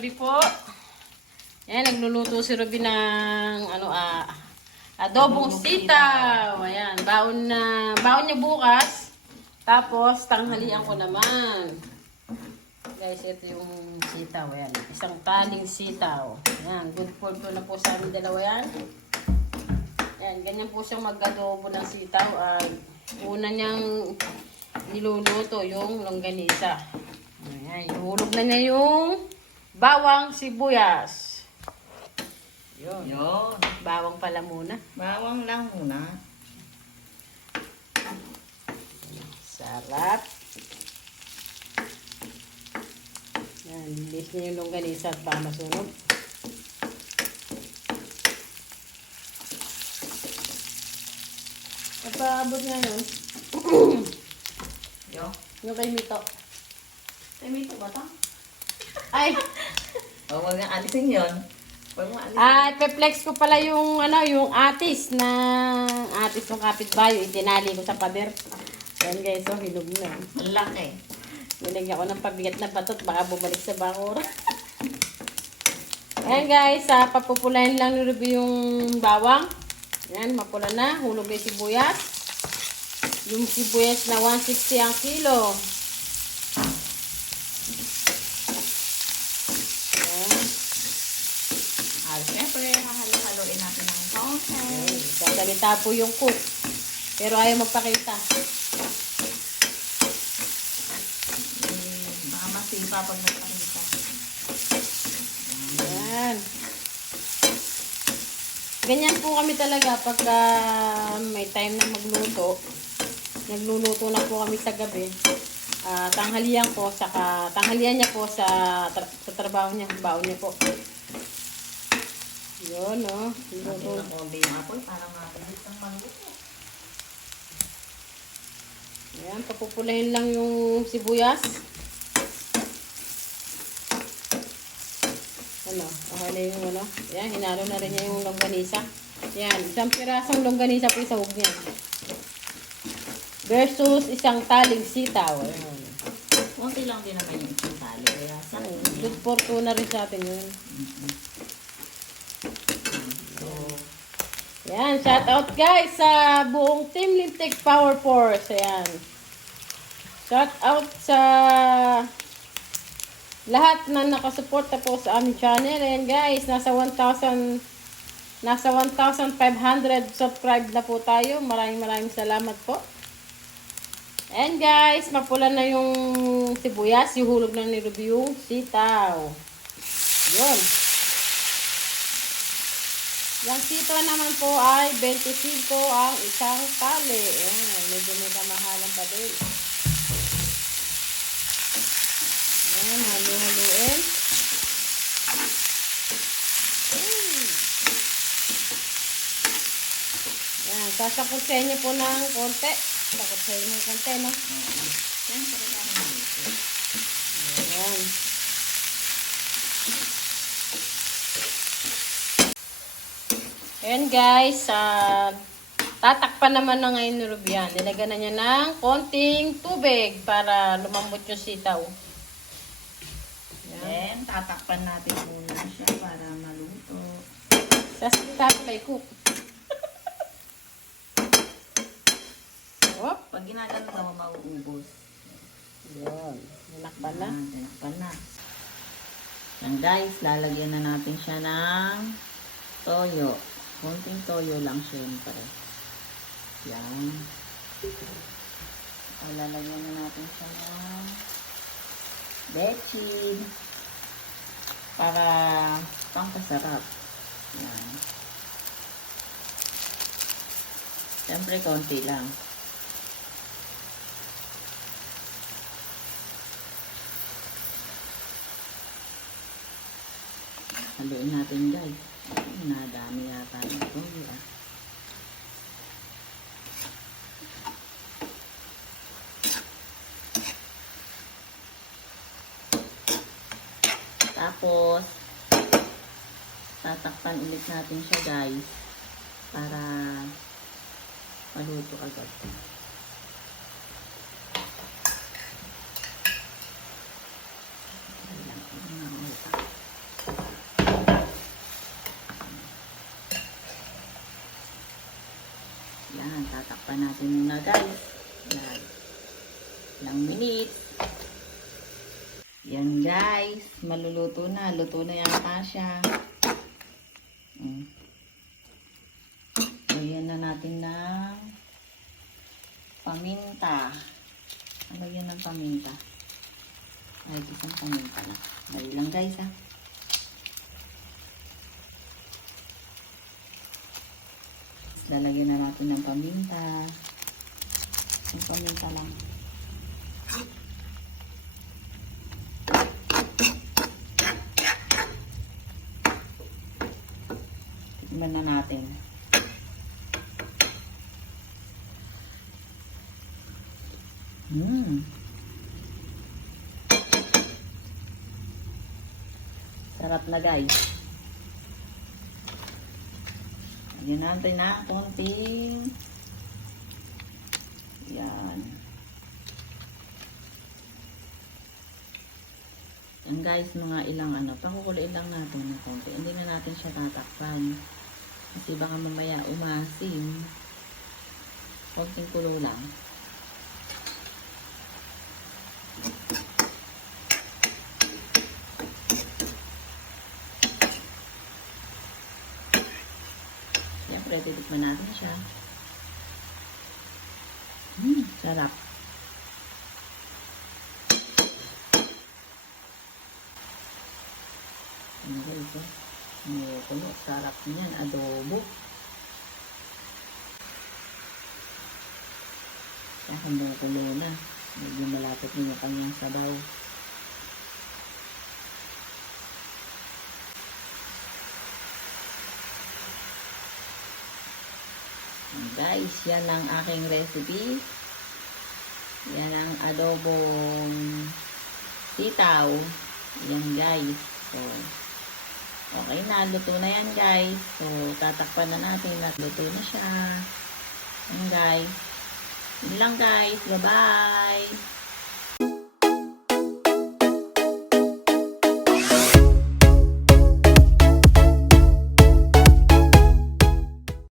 Ruby po. Ayan, nagluluto si Ruby ng ano ah adobong sitaw. Ayan, baon na baon niya bukas. Tapos tanghalian ko naman. Guys, ito yung sitaw. Ayan, isang taling sitaw. Ayan, good for two na po sa amin dalawa yan. Ayan, ganyan po siyang mag-adobo ng sitaw. Ay, una niyang niluluto yung longganisa. Ayan, ihulog na niya yung bawang sibuyas. Yun. Yun. Bawang pala muna. Bawang lang muna. Sarap. Yan, linis niya yung longganisa at baka masunog. Napaabot nga yun. Yo. Yung kay Mito. Tomato ba ito? Ay! O, huwag nga alisin yun. Huwag mo alisin. Ay, pe-flex ko pala yung ano, yung atis na atis ng kapitbayo. Itinali ko sa pader. Yan guys, so hinog na. Laki. Nilagyan ko ng pabigat na batot, baka bumalik sa bakura. Ayan guys, ah, papupulahin lang ni Ruby yung bawang. Ayan, mapula na. Hulog na yung sibuyas. Yung sibuyas na 160 ang kilo. Ayan. Ah, syempre, hahalo-haloin natin ng konti. Ayan, Sasalita po yung cook. Pero ayaw magpakita. Eh, baka masipa pag nagpakita. Ayan. Ganyan po kami talaga pagka may time na magluto. Nagluluto na po kami sa gabi. Ah, tanghalian ko, saka tanghalian niya po sa, tra- sa trabaho niya, baon niya po. Yun, no? Natin ng konti apoy para mabilis ang maluto. Ayan, papupulahin lang yung sibuyas. Ano, okay na yung ano. Ayan, hinalo na rin niya yung longganisa. Ayan, isang pirasong longganisa po isahog niya. Versus isang taling sitaw. Ayan. Konti lang din naman yung isang tali. Kaya sa Good for two na rin sa atin yun. So, Ayan, shout out guys sa buong Team Lintic Power Force. Ayan. Shout out sa lahat na nakasuporta po sa aming channel. Ayan guys, nasa 1,000 nasa 1,500 subscribe na po tayo. Maraming maraming salamat po. And guys, mapula na yung sibuyas. Ihulog na ni yung sitaw. Yun. Yung sito naman po ay 25 ang isang tali. Ayan, medyo may kamahalan pa din. Ayan, halu-haluin. Mm. Ayan, sasakutsahin niyo po ng konti. Sakutsahin niyo ng konti, no? syempre lang maluto. Ayan. Ayan guys, ah, tatakpan naman na ngayon ni Rubian. Nilagyan na niya ng konting tubig para lumambot yung sitaw. Ayan. Tatakpan natin muna siya para maluto. Sasalita ko kay cook. Hop. Pag ginagano daw, mauubos. Yun. Nilakpan na. Tinakpan na. Yan guys, lalagyan na natin siya ng toyo. Konting toyo lang syempre. Yan. Ah, lalagyan na natin siya ng bechin. Para pangkasarap. Yan. Siyempre, konti lang. Haluin natin guys. Nadami yata ng toyo ah. Tapos, tatakpan ulit natin siya guys. Para maluto agad. Ayan, ayan, ayan. Tatakpan natin muna guys. Yan. Ilang minute. Yan guys. Maluluto na. Luto na yata siya. Mm. Lagyan na natin ng paminta. Lagyan ng paminta. Ay, isang paminta na. Dali lang guys ha. Lalagyan na natin ng paminta. Yung paminta lang. Tikman na natin. Mmm. Sarap na guys. Lagyan natin na konting yan. Yan guys, mga ilang ano, pakukuloyin lang natin ng konti. Hindi na natin siya tatakpan. Kasi baka mamaya umasim. Konting kulo lang. Siyempre, titikman natin siya. Hmm, sarap. Ano ba ito? May kulo. Sarap niyan. Adobo. Kaya kumukulo na. Medyo malapit yung kanyang sabaw. Guys, yan ang aking recipe. Yan ang adobong sitaw. Yan guys. So, okay na. Luto na yan guys. So, tatakpan na natin at luto na siya. Yan guys. Yun lang guys. Bye-bye.